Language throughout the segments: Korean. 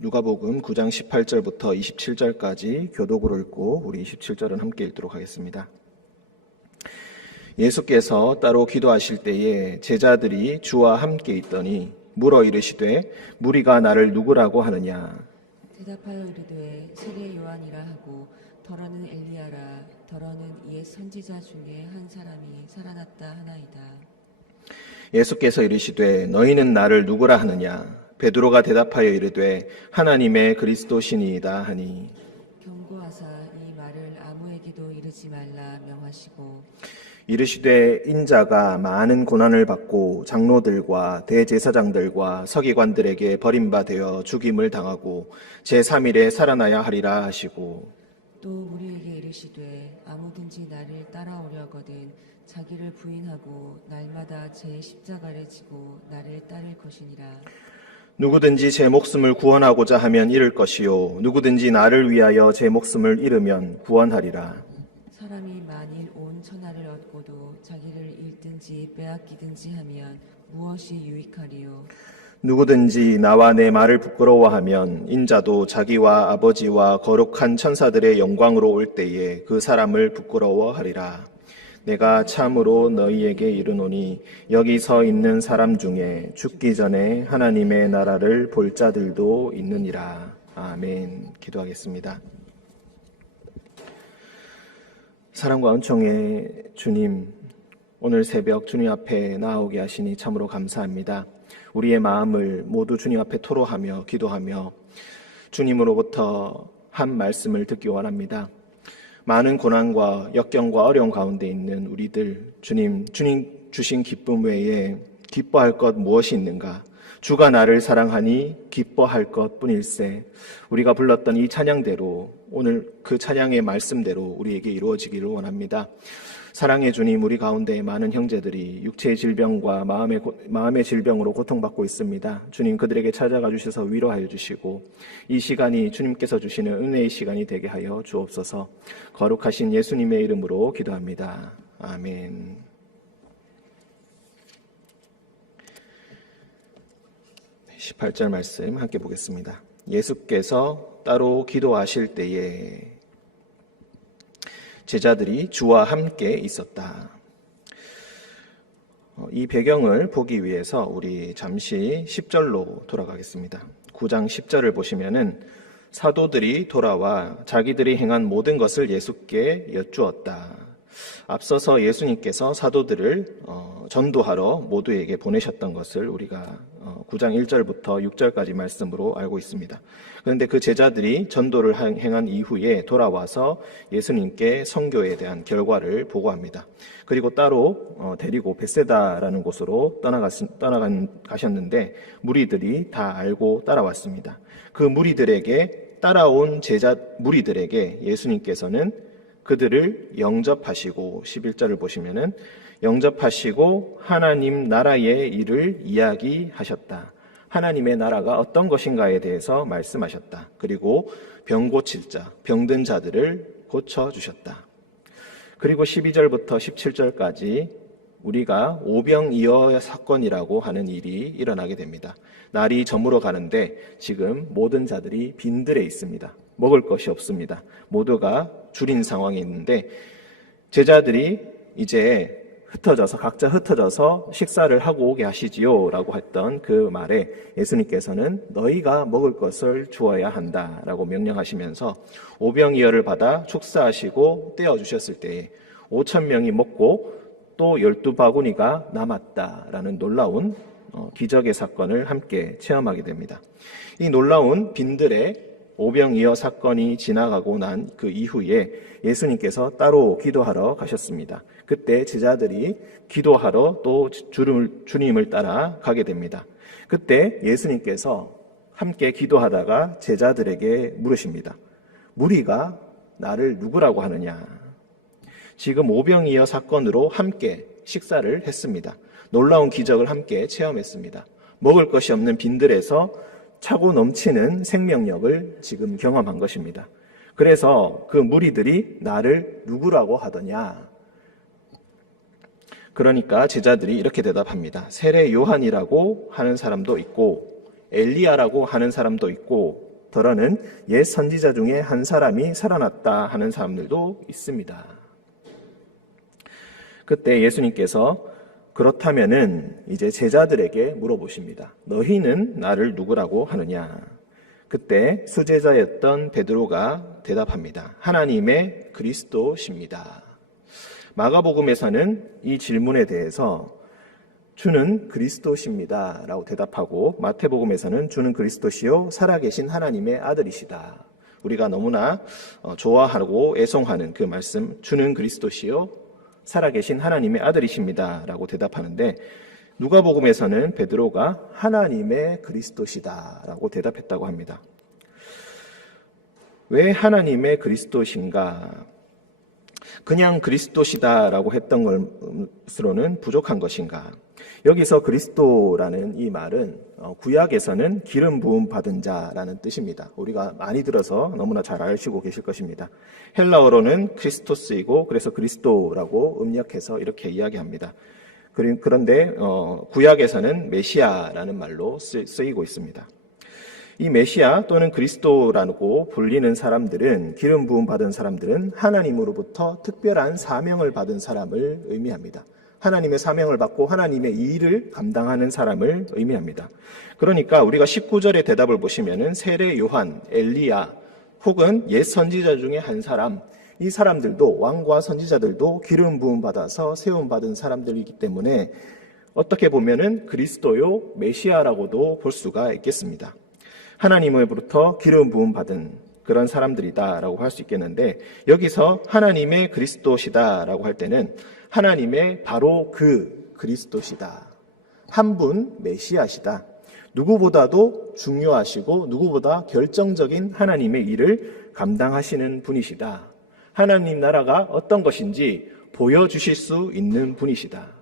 누가복음 9장 18절부터 27절까지 교독으로 읽고 우리 27절은 함께 읽도록 하겠습니다. 예수께서 따로 기도하실 때에 제자들이 주와 함께 있더니 물어 이르시되 무리가 나를 누구라고 하느냐. 대답하여 이르되 세례 요한이라 하고 더러는 엘리야라 더러는 옛 선지자 중에 한 사람이 살아났다 하나이다. 예수께서 이르시되 너희는 나를 누구라 하느냐. 베드로가 대답하여 이르되 하나님의 그리스도시니이다 하니 경고하사 이 말을 아무에게도 이르지 말라 명하시고 이르시되 인자가 많은 고난을 받고 장로들과 대제사장들과 서기관들에게 버림받아 죽임을 당하고 제3일에 살아나야 하리라 하시고 또 우리에게 이르시되 아무든지 나를 따라오려거든 자기를 부인하고 날마다 제 십자가를 지고 나를 따를 것이니라. 누구든지 제 목숨을 구원하고자 하면 잃을 것이요 누구든지 나를 위하여 제 목숨을 잃으면 구원하리라. 사람이 만일 온 천하를 얻고도 자기를 잃든지 빼앗기든지 하면 무엇이 유익하리요. 누구든지 나와 내 말을 부끄러워하면 인자도 자기와 아버지와 거룩한 천사들의 영광으로 올 때에 그 사람을 부끄러워하리라. 내가 참으로 너희에게 이르노니 여기 서 있는 사람 중에 죽기 전에 하나님의 나라를 볼 자들도 있느니라. 아멘. 기도하겠습니다. 사랑과 은총의 주님, 오늘 새벽 주님 앞에 나오게 하시니 참으로 감사합니다. 우리의 마음을 모두 주님 앞에 토로하며 기도하며 주님으로부터 한 말씀을 듣기 원합니다. 많은 고난과 역경과 어려움 가운데 있는 우리들, 주님 주신 기쁨 외에 기뻐할 것 무엇이 있는가? 주가 나를 사랑하니 기뻐할 것 뿐일세. 우리가 불렀던 이 찬양대로 오늘 그 찬양의 말씀대로 우리에게 이루어지기를 원합니다. 사랑의 주님, 우리 가운데 많은 형제들이 육체의 질병과 마음의 질병으로 고통받고 있습니다. 주님 그들에게 찾아가 주셔서 위로하여 주시고 이 시간이 주님께서 주시는 은혜의 시간이 되게 하여 주옵소서. 거룩하신 예수님의 이름으로 기도합니다. 아멘. 18절 말씀 함께 보겠습니다. 예수께서 따로 기도하실 때에 제자들이 주와 함께 있었다. 이 배경을 보기 위해서 우리 잠시 10절로 돌아가겠습니다. 9장 10절을 보시면은 사도들이 돌아와 자기들이 행한 모든 것을 예수께 여쭈었다. 앞서서 예수님께서 사도들을 전도하러 모두에게 보내셨던 것을 우리가 9장 1절부터 6절까지 말씀으로 알고 있습니다. 그런데 그 제자들이 전도를 행한 이후에 돌아와서 예수님께 선교에 대한 결과를 보고합니다. 그리고 따로 데리고 벳세다라는 곳으로 떠나가셨는데 무리들이 다 알고 따라왔습니다. 그 무리들에게 따라온 무리들에게 예수님께서는 그들을 영접하시고 11절을 보시면은 영접하시고 하나님 나라의 일을 이야기하셨다. 하나님의 나라가 어떤 것인가에 대해서 말씀하셨다. 그리고 병 고칠 자, 병든 자들을 고쳐주셨다. 그리고 12절부터 17절까지 우리가 오병이어 사건이라고 하는 일이 일어나게 됩니다. 날이 저물어 가는데 지금 모든 자들이 빈들에 있습니다. 먹을 것이 없습니다. 모두가 줄인 상황에 있는데 제자들이 이제 각자 흩어져서 식사를 하고 오게 하시지요 라고 했던 그 말에 예수님께서는 너희가 먹을 것을 주어야 한다 라고 명령하시면서 오병이어를 받아 축사하시고 떼어주셨을 때에 5,000명이 먹고 또 12바구니가 남았다라는 놀라운 기적의 사건을 함께 체험하게 됩니다. 이 놀라운 빈들의 오병이어 사건이 지나가고 난 그 이후에 예수님께서 따로 기도하러 가셨습니다. 그때 제자들이 기도하러 또 주님을 따라 가게 됩니다. 그때 예수님께서 함께 기도하다가 제자들에게 물으십니다. 무리가 나를 누구라고 하느냐? 지금 오병이어 사건으로 함께 식사를 했습니다. 놀라운 기적을 함께 체험했습니다. 먹을 것이 없는 빈들에서 차고 넘치는 생명력을 지금 경험한 것입니다. 그래서 그 무리들이 나를 누구라고 하더냐? 그러니까 제자들이 이렇게 대답합니다. 세례 요한이라고 하는 사람도 있고 엘리야라고 하는 사람도 있고 더러는 옛 선지자 중에 한 사람이 살아났다 하는 사람들도 있습니다. 그때 예수님께서 그렇다면은 이제 제자들에게 물어보십니다. 너희는 나를 누구라고 하느냐? 그때 수제자였던 베드로가 대답합니다. 하나님의 그리스도십니다. 마가복음에서는 이 질문에 대해서 주는 그리스도십니다 라고 대답하고, 마태복음에서는 주는 그리스도시요 살아계신 하나님의 아들이시다. 우리가 너무나 좋아하고 애송하는 그 말씀, 주는 그리스도시요 살아계신 하나님의 아들이십니다 라고 대답하는데, 누가복음에서는 베드로가 하나님의 그리스도시다 라고 대답했다고 합니다. 왜 하나님의 그리스도신가? 그냥 그리스도시다 라고 했던 것으로는 부족한 것인가? 여기서 그리스도라는 이 말은 구약에서는 기름 부음 받은 자라는 뜻입니다. 우리가 많이 들어서 너무나 잘 아시고 계실 것입니다. 헬라어로는 크리스토스이고, 그래서 그리스도라고 음역해서 이렇게 이야기합니다. 그런데 구약에서는 메시아라는 말로 쓰이고 있습니다. 이 메시아 또는 그리스도라고 불리는 사람들은, 기름 부음 받은 사람들은 하나님으로부터 특별한 사명을 받은 사람을 의미합니다. 하나님의 사명을 받고 하나님의 일을 감당하는 사람을 의미합니다. 그러니까 우리가 19절의 대답을 보시면은 세례 요한, 엘리야 혹은 옛 선지자 중에 한 사람, 이 사람들도, 왕과 선지자들도 기름 부음 받아서 세움 받은 사람들이기 때문에 어떻게 보면은 그리스도요 메시아라고도 볼 수가 있겠습니다. 하나님으로부터 기름 부음 받은 그런 사람들이다라고 할 수 있겠는데, 여기서 하나님의 그리스도시다라고 할 때는 하나님의 바로 그 그리스도시다. 한 분 메시아시다. 누구보다도 중요하시고 누구보다 결정적인 하나님의 일을 감당하시는 분이시다. 하나님 나라가 어떤 것인지 보여주실 수 있는 분이시다.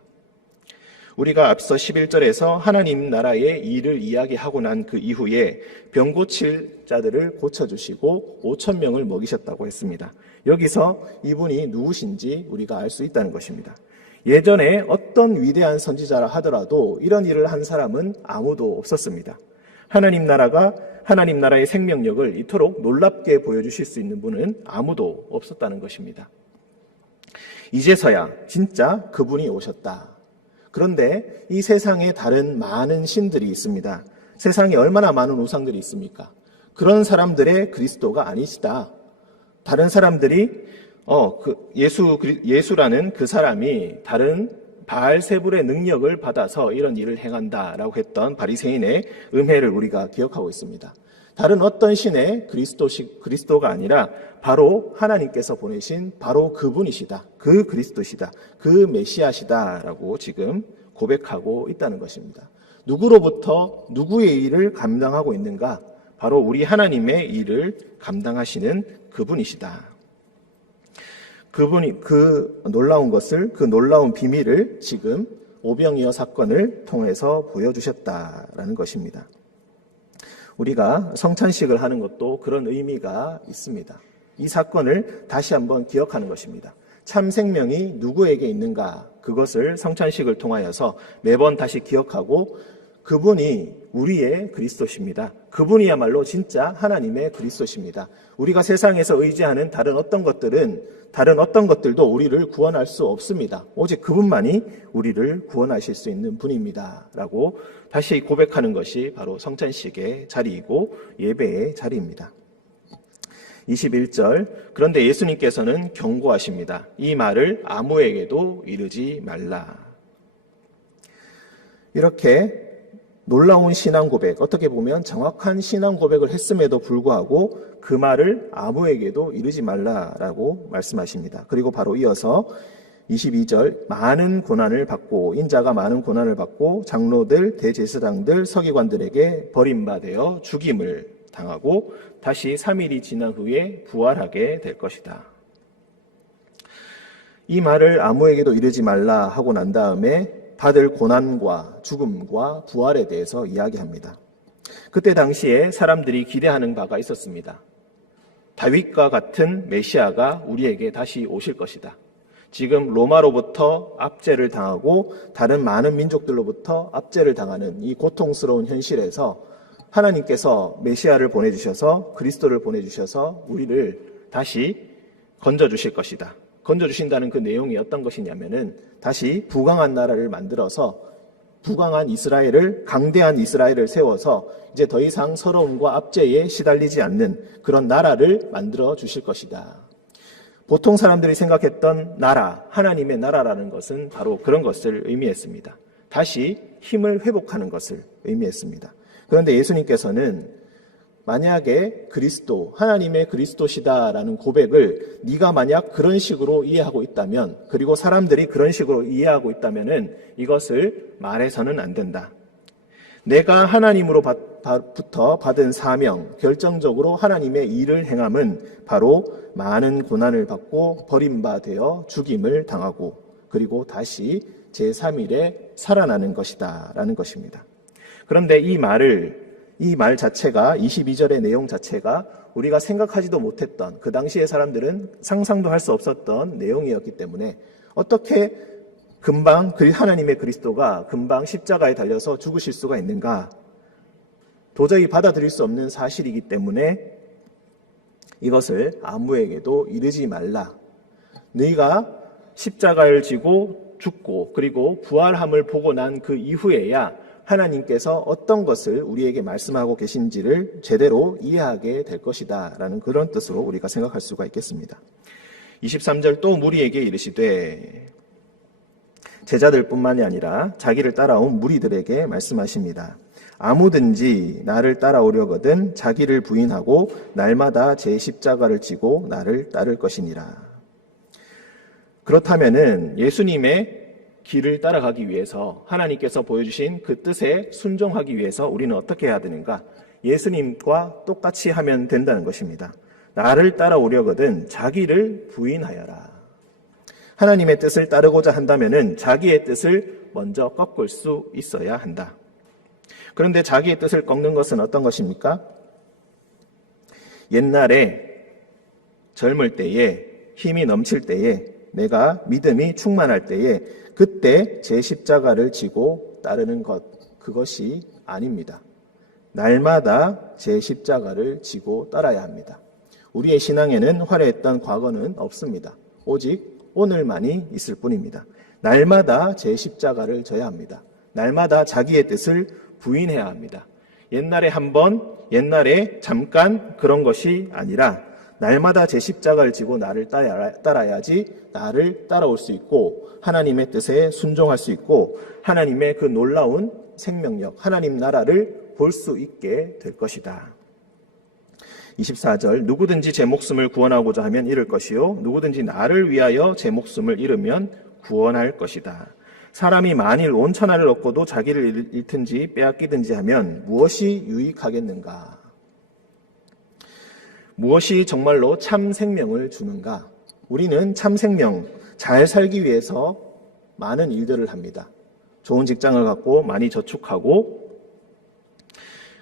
우리가 앞서 11절에서 하나님 나라의 일을 이야기하고 난 그 이후에 병 고칠 자들을 고쳐주시고 5,000명을 먹이셨다고 했습니다. 여기서 이분이 누구신지 우리가 알 수 있다는 것입니다. 예전에 어떤 위대한 선지자라 하더라도 이런 일을 한 사람은 아무도 없었습니다. 하나님 나라의 생명력을 이토록 놀랍게 보여주실 수 있는 분은 아무도 없었다는 것입니다. 이제서야 진짜 그분이 오셨다. 그런데 이 세상에 다른 많은 신들이 있습니다. 세상에 얼마나 많은 우상들이 있습니까? 그런 사람들의 그리스도가 아니시다. 다른 사람들이 예수라는 그 사람이 다른 바알세불의 능력을 받아서 이런 일을 행한다라고 했던 바리새인의 음해를 우리가 기억하고 있습니다. 다른 어떤 신의 그리스도가 아니라 바로 하나님께서 보내신 바로 그분이시다. 그 그리스도시다. 그 메시아시다라고 지금 고백하고 있다는 것입니다. 누구로부터 누구의 일을 감당하고 있는가? 바로 우리 하나님의 일을 감당하시는 그분이시다. 그분이 그 놀라운 것을, 그 놀라운 비밀을 지금 오병이어 사건을 통해서 보여주셨다라는 것입니다. 우리가 성찬식을 하는 것도 그런 의미가 있습니다. 이 사건을 다시 한번 기억하는 것입니다. 참 생명이 누구에게 있는가, 그것을 성찬식을 통하여서 매번 다시 기억하고, 그분이 우리의 그리스도십니다. 그분이야말로 진짜 하나님의 그리스도십니다. 우리가 세상에서 의지하는 다른 어떤 것들도 우리를 구원할 수 없습니다. 오직 그분만이 우리를 구원하실 수 있는 분입니다. 라고 다시 고백하는 것이 바로 성찬식의 자리이고 예배의 자리입니다. 21절, 그런데 예수님께서는 경고하십니다. 이 말을 아무에게도 이르지 말라. 이렇게 놀라운 신앙 고백, 어떻게 보면 정확한 신앙 고백을 했음에도 불구하고 그 말을 아무에게도 이르지 말라라고 말씀하십니다. 그리고 바로 이어서 22절, 많은 고난을 받고, 인자가 많은 고난을 받고 장로들, 대제사장들, 서기관들에게 버림받아 죽임을 당하고 다시 3일이 지난 후에 부활하게 될 것이다. 이 말을 아무에게도 이르지 말라 하고 난 다음에 받을 고난과 죽음과 부활에 대해서 이야기합니다. 그때 당시에 사람들이 기대하는 바가 있었습니다. 다윗과 같은 메시아가 우리에게 다시 오실 것이다. 지금 로마로부터 압제를 당하고 다른 많은 민족들로부터 압제를 당하는 이 고통스러운 현실에서 하나님께서 메시아를 보내주셔서 그리스도를 보내주셔서 우리를 다시 건져주실 것이다. 건져주신다는 그 내용이 어떤 것이냐면은 다시 부강한 나라를 만들어서 부강한 이스라엘을, 강대한 이스라엘을 세워서 이제 더 이상 서러움과 압제에 시달리지 않는 그런 나라를 만들어 주실 것이다. 보통 사람들이 생각했던 나라, 하나님의 나라라는 것은 바로 그런 것을 의미했습니다. 다시 힘을 회복하는 것을 의미했습니다. 그런데 예수님께서는 만약에 그리스도, 하나님의 그리스도시다라는 고백을 네가 만약 그런 식으로 이해하고 있다면, 그리고 사람들이 그런 식으로 이해하고 있다면은 이것을 말해서는 안 된다. 내가 하나님으로부터 받은 사명, 결정적으로 하나님의 일을 행함은 바로 많은 고난을 받고 버림받아 죽임을 당하고 그리고 다시 제3일에 살아나는 것이다 라는 것입니다. 그런데 이 말 자체가, 22절의 내용 자체가 우리가 생각하지도 못했던, 그 당시의 사람들은 상상도 할 수 없었던 내용이었기 때문에 어떻게 금방 하나님의 그리스도가 금방 십자가에 달려서 죽으실 수가 있는가? 도저히 받아들일 수 없는 사실이기 때문에 이것을 아무에게도 이르지 말라. 너희가 십자가를 지고 죽고 그리고 부활함을 보고 난 그 이후에야 하나님께서 어떤 것을 우리에게 말씀하고 계신지를 제대로 이해하게 될 것이다 라는 그런 뜻으로 우리가 생각할 수가 있겠습니다. 23절 또 무리에게 이르시되, 제자들뿐만이 아니라 자기를 따라온 무리들에게 말씀하십니다. 아무든지 나를 따라오려거든 자기를 부인하고 날마다 제 십자가를 지고 나를 따를 것이니라. 그렇다면은 예수님의 길을 따라가기 위해서, 하나님께서 보여주신 그 뜻에 순종하기 위해서 우리는 어떻게 해야 되는가? 예수님과 똑같이 하면 된다는 것입니다. 나를 따라오려거든 자기를 부인하여라. 하나님의 뜻을 따르고자 한다면은 자기의 뜻을 먼저 꺾을 수 있어야 한다. 그런데 자기의 뜻을 꺾는 것은 어떤 것입니까? 옛날에 젊을 때에, 힘이 넘칠 때에, 내가 믿음이 충만할 때에 그때 제 십자가를 지고 따르는 것, 그것이 아닙니다. 날마다 제 십자가를 지고 따라야 합니다. 우리의 신앙에는 화려했던 과거는 없습니다. 오직 오늘만이 있을 뿐입니다. 날마다 제 십자가를 져야 합니다. 날마다 자기의 뜻을 부인해야 합니다. 옛날에 옛날에 잠깐 그런 것이 아니라 날마다 제 십자가를 지고 나를 따라야지 나를 따라올 수 있고 하나님의 뜻에 순종할 수 있고 하나님의 그 놀라운 생명력, 하나님 나라를 볼 수 있게 될 것이다. 24절 누구든지 제 목숨을 구원하고자 하면 잃을 것이요 누구든지 나를 위하여 제 목숨을 잃으면 구원할 것이다. 사람이 만일 온 천하를 얻고도 자기를 잃든지 빼앗기든지 하면 무엇이 유익하겠는가? 무엇이 정말로 참 생명을 주는가? 우리는 참 생명, 잘 살기 위해서 많은 일들을 합니다. 좋은 직장을 갖고 많이 저축하고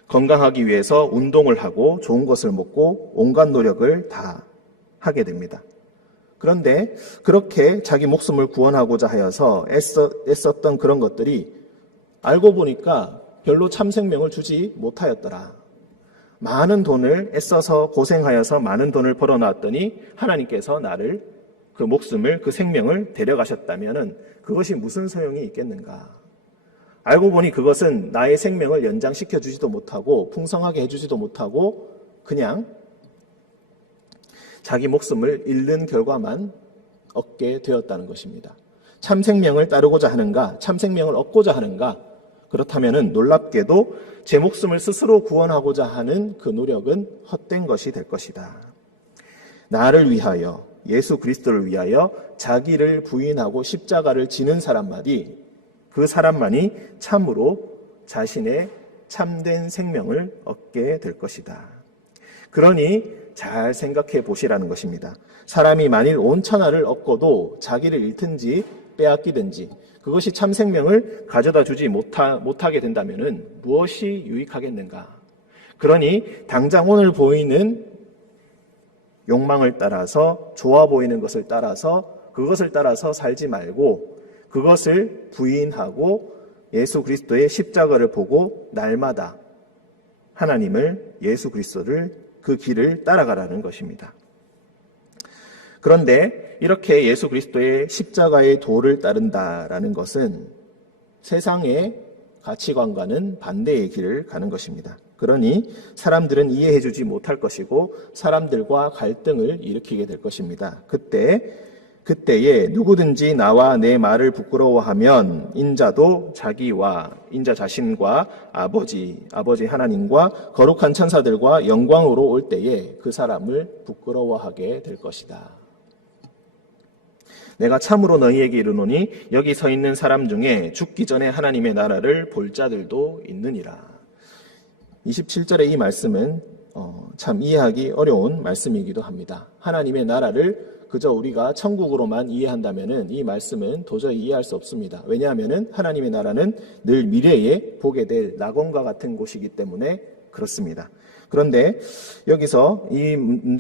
건강하기 위해서 운동을 하고 좋은 것을 먹고 온갖 노력을 다 하게 됩니다. 그런데 그렇게 자기 목숨을 구원하고자 하여서 애썼던 그런 것들이 알고 보니까 별로 참 생명을 주지 못하였더라. 많은 돈을 애써서 고생하여서 많은 돈을 벌어놨더니 하나님께서 나를, 그 목숨을, 그 생명을 데려가셨다면 그것이 무슨 소용이 있겠는가? 알고 보니 그것은 나의 생명을 연장시켜 주지도 못하고 풍성하게 해주지도 못하고 그냥 자기 목숨을 잃는 결과만 얻게 되었다는 것입니다. 참 생명을 따르고자 하는가? 참 생명을 얻고자 하는가? 그렇다면 놀랍게도 제 목숨을 스스로 구원하고자 하는 그 노력은 헛된 것이 될 것이다. 나를 위하여, 예수 그리스도를 위하여 자기를 부인하고 십자가를 지는 사람만이, 그 사람만이 참으로 자신의 참된 생명을 얻게 될 것이다. 그러니 잘 생각해 보시라는 것입니다. 사람이 만일 온 천하를 얻고도 자기를 잃든지 빼앗기든지 그것이 참 생명을 가져다 주지 못하게 된다면 무엇이 유익하겠는가? 그러니 당장 오늘 보이는 욕망을 따라서, 좋아 보이는 것을 따라서, 그것을 따라서 살지 말고 그것을 부인하고 예수 그리스도의 십자가를 보고 날마다 하나님을, 예수 그리스도를, 그 길을 따라가라는 것입니다. 그런데 이렇게 예수 그리스도의 십자가의 도를 따른다라는 것은 세상의 가치관과는 반대의 길을 가는 것입니다. 그러니 사람들은 이해해주지 못할 것이고 사람들과 갈등을 일으키게 될 것입니다. 그때에 누구든지 나와 내 말을 부끄러워하면 인자도 인자 자신과 아버지 하나님과 거룩한 천사들과 영광으로 올 때에 그 사람을 부끄러워하게 될 것이다. 내가 참으로 너희에게 이르노니 여기 서 있는 사람 중에 죽기 전에 하나님의 나라를 볼 자들도 있느니라. 27절의 이 말씀은 참 이해하기 어려운 말씀이기도 합니다. 하나님의 나라를 그저 우리가 천국으로만 이해한다면 이 말씀은 도저히 이해할 수 없습니다. 왜냐하면 하나님의 나라는 늘 미래에 보게 될 낙원과 같은 곳이기 때문에 그렇습니다. 그런데 여기서 이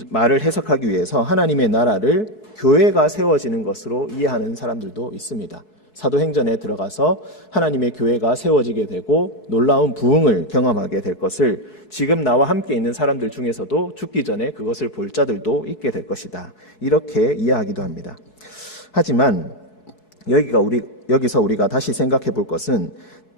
말을 해석하기 위해서 하나님의 나라를 교회가 세워지는 것으로 이해하는 사람들도 있습니다. 사도행전에 들어가서 하나님의 교회가 세워지게 되고 놀라운 부흥을 경험하게 될 것을 지금 나와 함께 있는 사람들 중에서도 죽기 전에 그것을 볼 자들도 있게 될 것이다. 이렇게 이해하기도 합니다. 하지만 여기서 우리가 다시 생각해 볼 것은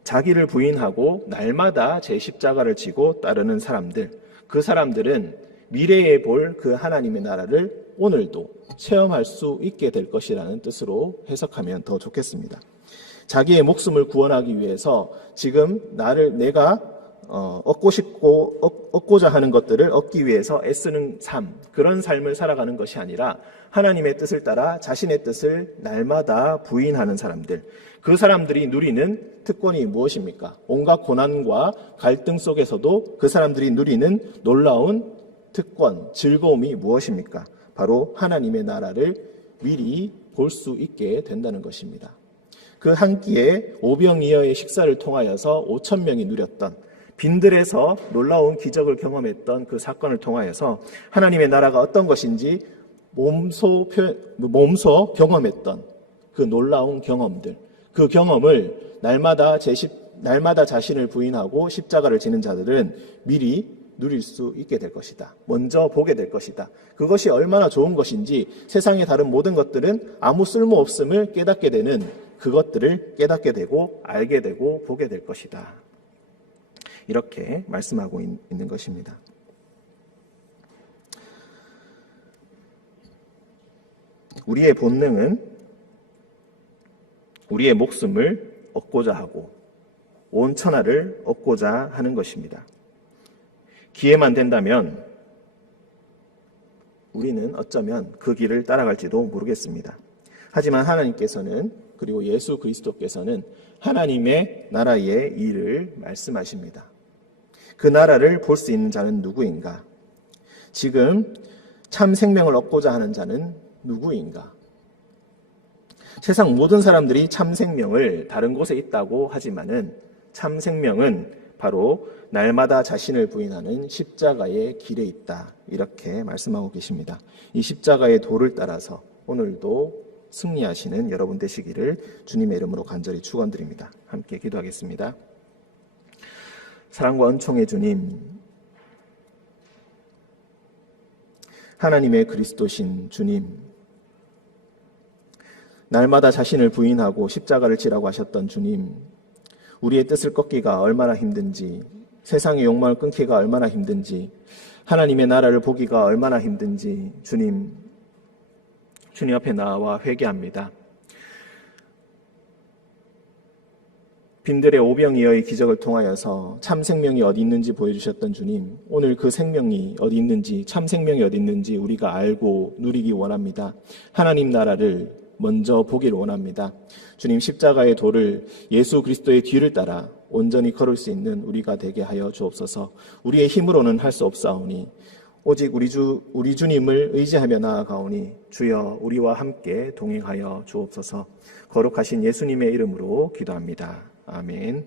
자기를 부인하고 날마다 제 십자가를 지고 따르는 사람들, 그 사람들은 미래에 볼 그 하나님의 나라를 오늘도 체험할 수 있게 될 것이라는 뜻으로 해석하면 더 좋겠습니다. 자기의 목숨을 구원하기 위해서 지금 내가 얻고자 하는 것들을 얻기 위해서 애쓰는 삶, 그런 삶을 살아가는 것이 아니라 하나님의 뜻을 따라 자신의 뜻을 날마다 부인하는 사람들, 그 사람들이 누리는 특권이 무엇입니까? 온갖 고난과 갈등 속에서도 그 사람들이 누리는 놀라운 특권, 즐거움이 무엇입니까? 바로 하나님의 나라를 미리 볼 수 있게 된다는 것입니다. 그 한 끼에 오병이어의 식사를 통하여서 5,000명이 누렸던, 빈들에서 놀라운 기적을 경험했던 그 사건을 통하여서 하나님의 나라가 어떤 것인지 몸소 경험했던 그 놀라운 경험들, 그 경험을 날마다 자신을 부인하고 십자가를 지는 자들은 미리 누릴 수 있게 될 것이다. 먼저 보게 될 것이다. 그것이 얼마나 좋은 것인지 세상의 다른 모든 것들은 아무 쓸모없음을 깨닫게 되는, 그것들을 깨닫게 되고 알게 되고 보게 될 것이다. 이렇게 말씀하고 있는 것입니다. 우리의 본능은 우리의 목숨을 얻고자 하고 온 천하를 얻고자 하는 것입니다. 기회만 된다면 우리는 어쩌면 그 길을 따라갈지도 모르겠습니다. 하지만 하나님께서는, 그리고 예수 그리스도께서는 하나님의 나라의 일을 말씀하십니다. 그 나라를 볼 수 있는 자는 누구인가? 지금 참 생명을 얻고자 하는 자는 누구인가? 세상 모든 사람들이 참 생명을 다른 곳에 있다고 하지만은 참 생명은 바로 날마다 자신을 부인하는 십자가의 길에 있다. 이렇게 말씀하고 계십니다. 이 십자가의 도를 따라서 오늘도 승리하시는 여러분 되시기를 주님의 이름으로 간절히 축원드립니다. 함께 기도하겠습니다. 사랑과 은총의 주님, 하나님의 그리스도신 주님, 날마다 자신을 부인하고 십자가를 지라고 하셨던 주님, 우리의 뜻을 꺾기가 얼마나 힘든지, 세상의 욕망을 끊기가 얼마나 힘든지, 하나님의 나라를 보기가 얼마나 힘든지 주님 앞에 나와 회개합니다. 빈들의 오병이어의 기적을 통하여서 참 생명이 어디 있는지 보여주셨던 주님, 오늘 그 생명이 어디 있는지, 참 생명이 어디 있는지 우리가 알고 누리기 원합니다. 하나님 나라를 먼저 보길 원합니다. 주님, 십자가의 도를, 예수 그리스도의 뒤를 따라 온전히 걸을 수 있는 우리가 되게 하여 주옵소서. 우리의 힘으로는 할 수 없사오니 오직 우리 주님을 의지하며 나아가오니 주여 우리와 함께 동행하여 주옵소서. 거룩하신 예수님의 이름으로 기도합니다. 아멘.